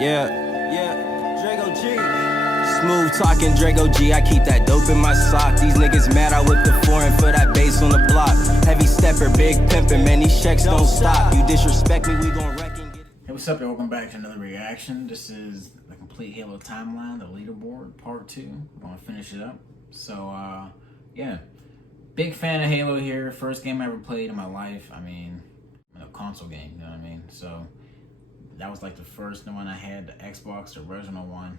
Yeah, Drago G. Smooth talking Drago G, I keep that dope in my sock. These niggas mad, I whip the foreign for that bass on the block. Heavy stepper, big pimpin', man, these checks don't stop. You disrespect me, we gon' wreck and get it. Hey, what's up, y'all? Welcome back to another reaction. This is the complete Halo timeline, the Leaderboard, part 2. We're gonna finish it up. So, yeah. Big fan of Halo here. First game I ever played in my life. I mean, a console game, you know what I mean? So, that was like the first one I had, the Xbox, the original one.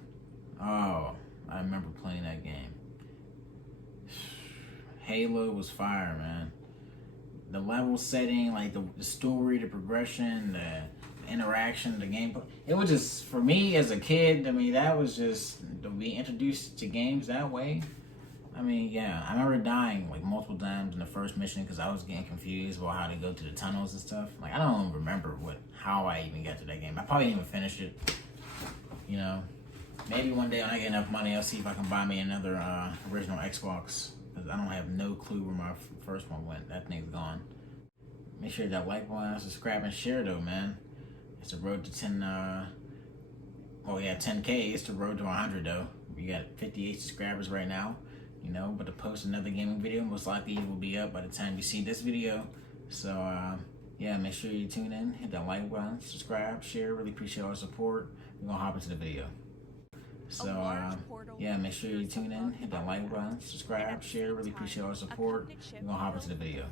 Oh, I remember playing that game. Halo was fire, man. The level setting, like the story, the progression, the interaction, the gameplay. It was just, for me as a kid, I mean, that was just, to be introduced to games that way. I mean, yeah, I remember dying like multiple times in the first mission because I was getting confused about how to go to the tunnels and stuff. Like, I don't remember how I even got to that game. I probably didn't even finish it, you know. Maybe one day when I get enough money, I'll see if I can buy me another original Xbox, because I don't have no clue where my first one went. That thing's gone. Make sure that like button, subscribe, and share though, man. It's the road to 10K. It's the road to 100 though. We got 58 subscribers right now, you know. But to post another gaming video, most likely it will be up by the time you see this video. So yeah, make sure you tune in, hit that like button, subscribe, share. Really appreciate all the support. We're gonna hop into the video. So yeah, make sure you tune in, hit that like button, subscribe, share. Really appreciate all the support. We're gonna hop into the video.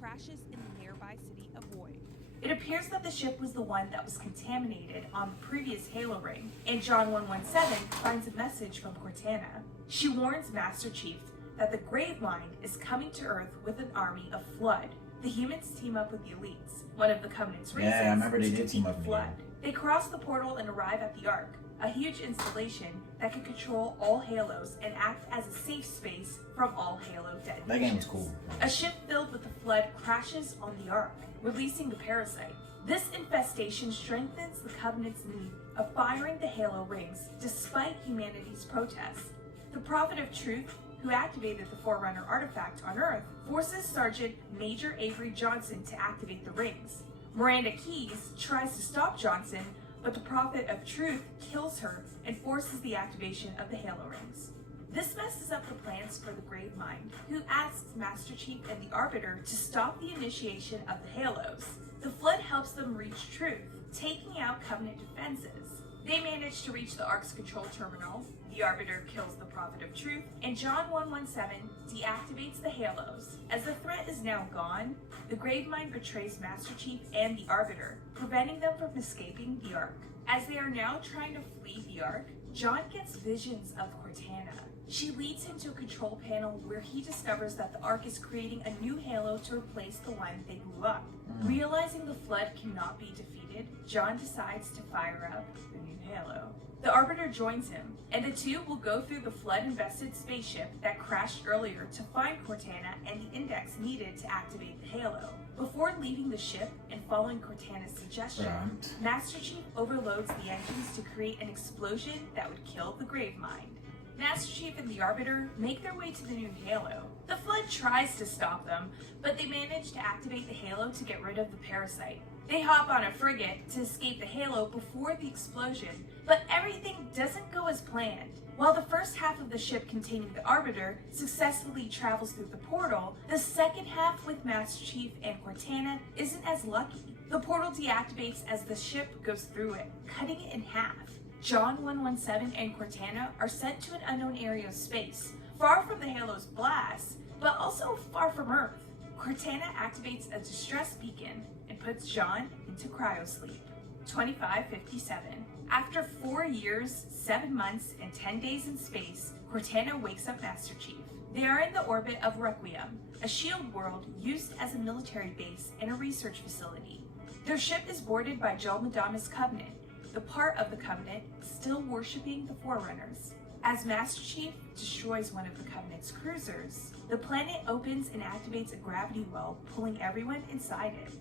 Crashes in the nearby city of Void. It appears that the ship was the one that was contaminated on the previous Halo ring, and John 117 finds a message from Cortana. She warns Master Chief that the Gravemind is coming to Earth with an army of Flood. The humans team up with the elites, one of the Covenant's reasons Yeah, I remember they to did team defeat up in the Flood. game. They cross the portal and arrive at the Ark, a huge installation that can control all Halos and act as a safe space from all Halo dead That game was nations. cool. A ship filled with the Flood crashes on the Ark, releasing the parasite. This infestation strengthens the Covenant's need of firing the Halo rings despite humanity's protests. The Prophet of Truth, who activated the Forerunner artifact on Earth, forces Sergeant Major Avery Johnson to activate the rings. Miranda Keyes tries to stop Johnson, but the Prophet of Truth kills her and forces the activation of the Halo rings. This messes up the plans for the Gravemind, who asks Master Chief and the Arbiter to stop the initiation of the Halos. The Flood helps them reach Truth, taking out Covenant defenses. They manage to reach the Ark's control terminal, the Arbiter kills the Prophet of Truth, and John 117 deactivates the Halos. As the threat is now gone, the Gravemind betrays Master Chief and the Arbiter, preventing them from escaping the Ark. As they are now trying to flee the Ark, John gets visions of Cortana. She leads him to a control panel where he discovers that the Ark is creating a new Halo to replace the one they blew up. Realizing the Flood cannot be defeated, John decides to fire up the new Halo. The Arbiter joins him, and the two will go through the Flood-infested spaceship that crashed earlier to find Cortana and the index needed to activate the Halo. Before leaving the ship and following Cortana's suggestion, Master Chief overloads the engines to create an explosion that would kill the Gravemind. Master Chief and the Arbiter make their way to the new Halo. The Flood tries to stop them, but they manage to activate the Halo to get rid of the parasite. They hop on a frigate to escape the Halo before the explosion, but everything doesn't go as planned. While the first half of the ship containing the Arbiter successfully travels through the portal, the second half with Master Chief and Cortana isn't as lucky. The portal deactivates as the ship goes through it, cutting it in half. John 117 and Cortana are sent to an unknown area of space, far from the Halo's blast, but also far from Earth. Cortana activates a distress beacon and puts John into cryosleep. 2557. After 4 years, 7 months, and 10 days in space, Cortana wakes up Master Chief. They are in the orbit of Requiem, a shield world used as a military base and a research facility. Their ship is boarded by Joel Madama's Covenant, the part of the Covenant still worshipping the Forerunners. As Master Chief destroys one of the Covenant's cruisers, the planet opens and activates a gravity well, pulling everyone inside it.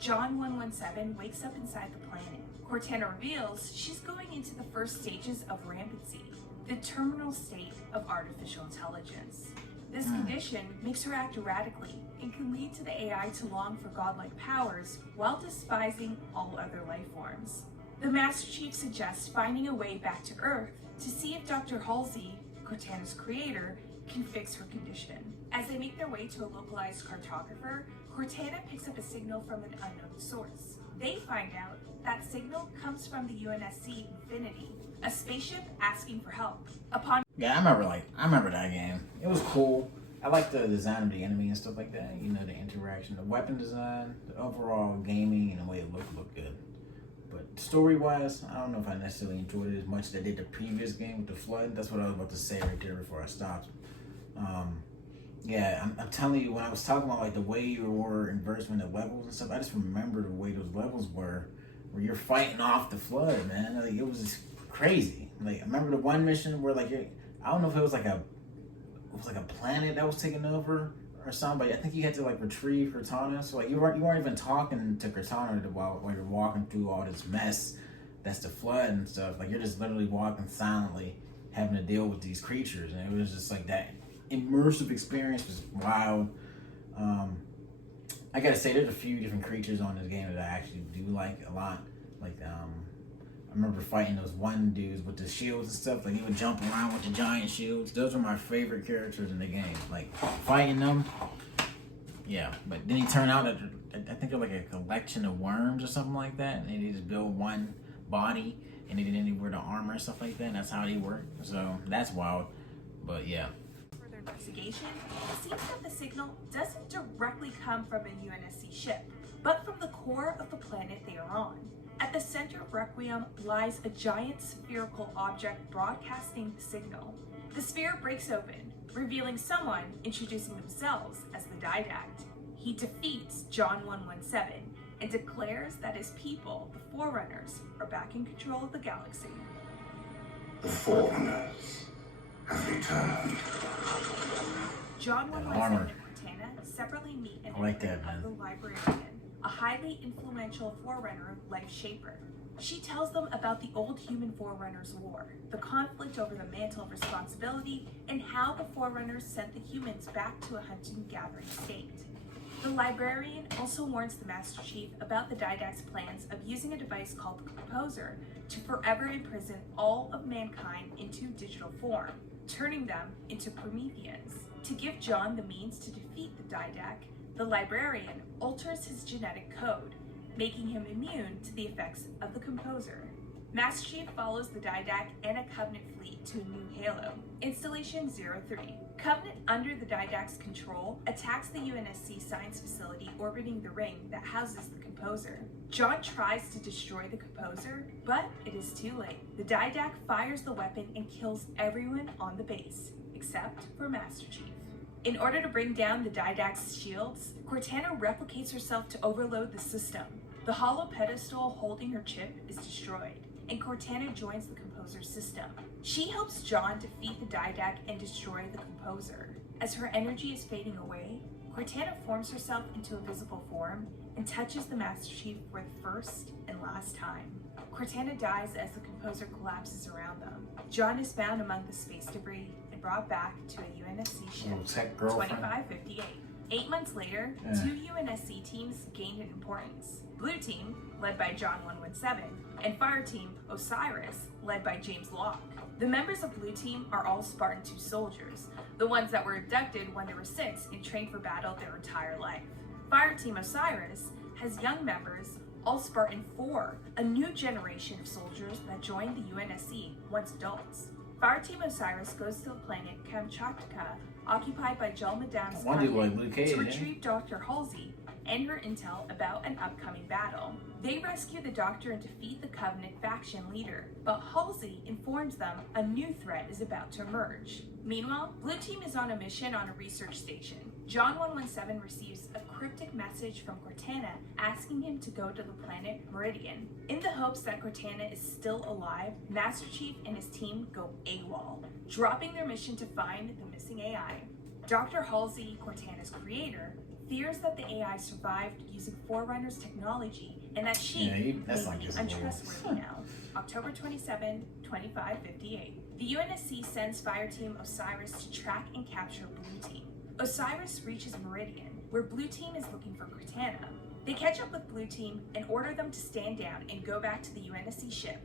John 117 wakes up inside the planet. Cortana reveals she's going into the first stages of rampancy, the terminal state of artificial intelligence. This condition makes her act erratically and can lead to the AI to long for godlike powers while despising all other life forms. The Master Chief suggests finding a way back to Earth to see if Dr. Halsey, Cortana's creator, can fix her condition. As they make their way to a localized cartographer, Cortana picks up a signal from an unknown source. They find out that signal comes from the UNSC Infinity, a spaceship asking for help. Yeah, I remember that game. It was cool. I like the design of the enemy and stuff like that. You know, the interaction, the weapon design, the overall gaming, and the way it looked good. But story-wise, I don't know if I necessarily enjoyed it as much as I did the previous game with the Flood. That's what I was about to say right there before I stopped. Yeah, I'm telling you, when I was talking about like the way you were inversing the levels and stuff, I just remember the way those levels were, where you're fighting off the Flood, man. Like, it was just crazy. Like, I remember the one mission where like I don't know if it was like a planet that was taken over or something, but I think you had to like retrieve Cortana. So like you weren't even talking to Cortana while you're walking through all this mess that's the Flood and stuff. Like, you're just literally walking silently, having to deal with these creatures, and it was just like that immersive experience was wild. I gotta say, there's a few different creatures on this game that I actually do like a lot. Like, I remember fighting those one dudes with the shields and stuff. Like, he would jump around with the giant shields. Those were my favorite characters in the game. Like, fighting them. Yeah, but then he turned out that I think they're like a collection of worms or something like that. And they just build one body, and they didn't wear the armor and stuff like that. And that's how they work. So that's wild. But yeah. Further investigation, it seems that the signal doesn't directly come from a UNSC ship, but from the core of the planet they are on. At the center of Requiem lies a giant spherical object broadcasting the signal. The sphere breaks open, revealing someone introducing themselves as the Didact. He defeats John 117 and declares that his people, the Forerunners, are back in control of the galaxy. The Forerunners have returned. John 117 and Cortana separately meet in I like that, of man. the Librarian, a highly influential Forerunner life shaper. She tells them about the old human Forerunners war, the conflict over the mantle of responsibility, and how the Forerunners sent the humans back to a hunting-gathering state. The Librarian also warns the Master Chief about the Didact's plans of using a device called the Composer to forever imprison all of mankind into digital form, turning them into Prometheans. To give John the means to defeat the Didact, the Librarian alters his genetic code, making him immune to the effects of the Composer. Master Chief follows the Didact and a Covenant fleet to a new Halo, Installation 03. Covenant, under the Didact's control, attacks the UNSC science facility orbiting the ring that houses the Composer. John tries to destroy the Composer, but it is too late. The Didact fires the weapon and kills everyone on the base, except for Master Chief. In order to bring down the Didact's shields, Cortana replicates herself to overload the system. The hollow pedestal holding her chip is destroyed, and Cortana joins the Composer system. She helps John defeat the Didact and destroy the Composer. As her energy is fading away, Cortana forms herself into a visible form and touches the Master Chief for the first and last time. Cortana dies as the Composer collapses around them. John is found among the space debris and brought back to a UNSC ship, Little tech girlfriend. 2558. 8 months later, two UNSC teams gained in importance. Blue Team, led by John 117, and Fire Team Osiris, led by James Locke. The members of Blue Team are all Spartan 2 soldiers, the ones that were abducted when they were 6 and trained for battle their entire life. Fire Team Osiris has young members, all Spartan 4, a new generation of soldiers that joined the UNSC once adults. Fire Team Osiris goes to the planet Kamchatka, occupied by Jel Madam's to retrieve Dr. Halsey and her intel about an upcoming battle. They rescue the Doctor and defeat the Covenant faction leader, but Halsey informs them a new threat is about to emerge. Meanwhile, Blue Team is on a mission on a research station. John 117 receives a cryptic message from Cortana asking him to go to the planet Meridian. In the hopes that Cortana is still alive, Master Chief and his team go AWOL, dropping their mission to find the missing AI. Dr. Halsey, Cortana's creator, fears that the AI survived using Forerunners technology and that she may be untrustworthy now. October 27, 2558. The UNSC sends Fire Team Osiris to track and capture Blue Team. Osiris reaches Meridian, where Blue Team is looking for Cortana. They catch up with Blue Team and order them to stand down and go back to the UNSC ship.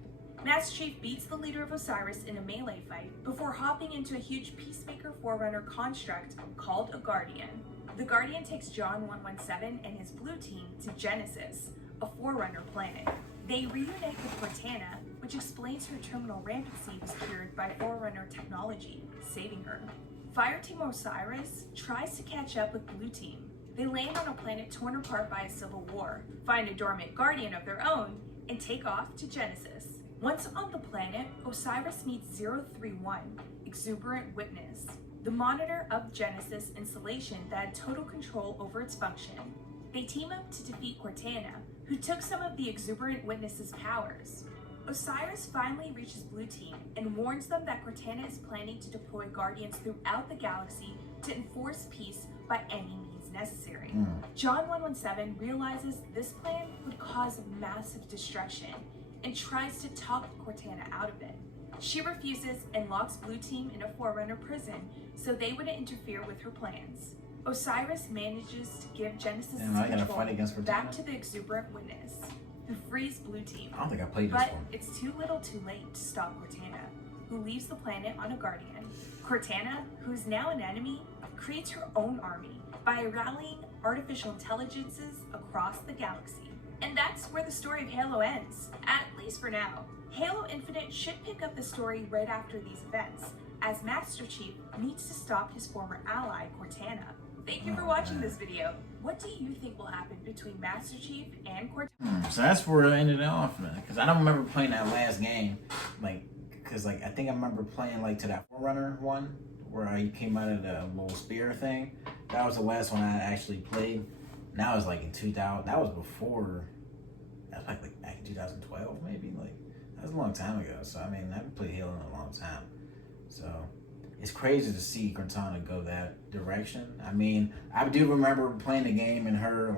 Master Chief beats the leader of Osiris in a melee fight before hopping into a huge Peacemaker Forerunner construct called a Guardian. The Guardian takes John 117 and his Blue Team to Genesis, a Forerunner planet. They reunite with Cortana, which explains her terminal rampancy was cured by Forerunner technology, saving her. Fireteam Osiris tries to catch up with Blue Team. They land on a planet torn apart by a civil war, find a dormant Guardian of their own, and take off to Genesis. Once on the planet, Osiris meets 031, Exuberant Witness, the monitor of Genesis installation that had total control over its function. They team up to defeat Cortana, who took some of the Exuberant Witness's powers. Osiris finally reaches Blue Team and warns them that Cortana is planning to deploy Guardians throughout the galaxy to enforce peace by any means necessary. John 117 realizes this plan would cause massive destruction and tries to talk Cortana out of it. She refuses and locks Blue Team in a Forerunner prison so they wouldn't interfere with her plans. Osiris manages to give Genesis control back to the Exuberant Witness, who frees Blue Team. I don't think I played this But one. it's too little too late to stop Cortana, who leaves the planet on a Guardian. Cortana, who is now an enemy, creates her own army by rallying artificial intelligences across the galaxy. And that's where the story of Halo ends, at least for now. Halo Infinite should pick up the story right after these events, as Master Chief needs to stop his former ally, Cortana. Thank you for watching this video. What do you think will happen between Master Chief and Cortana? So that's where it ended off, man. Because I don't remember playing that last game, I think I remember playing to that Forerunner one where he came out of the little spear thing. That was the last one I actually played. And that was in 2000. That was before. That was back in 2012, maybe. That was a long time ago. So I mean, I haven't played Halo in a long time. So it's crazy to see Cortana go that direction. I mean, I do remember playing the game and her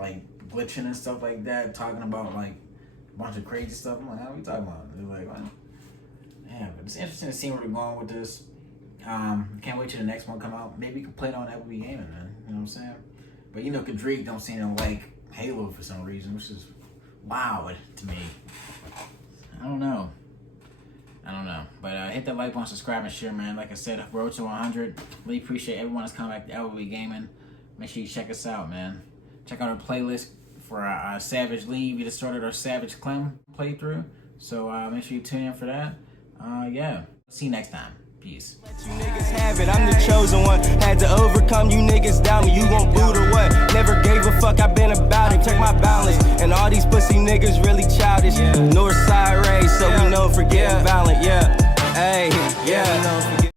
glitching and stuff like that, talking about a bunch of crazy stuff. I'm like, how are we talking about? They're like, what? Yeah, but it's interesting to see where we're going with this. Can't wait till the next one come out. Maybe you can play it on Apple Gaming, man. You know what I'm saying? But Kadrick don't seem to like Halo for some reason, which is wild to me. I don't know. But hit that like button, subscribe, and share, man. Like I said, road to 100. Really appreciate everyone that's coming back to LB Gaming. Make sure you check us out, man. Check out our playlist for our Savage League. We just started our Savage Clem playthrough. So make sure you tune in for that. Yeah. See you next time. Peace. Let you niggas have it, I'm the chosen one. Had to overcome you niggas down me. You gon' boot or what? Never gave a fuck, I been about it. Check my balance. And all these pussy niggas really childish. Northside race, so we know for getting violent, yeah. Hey, yeah.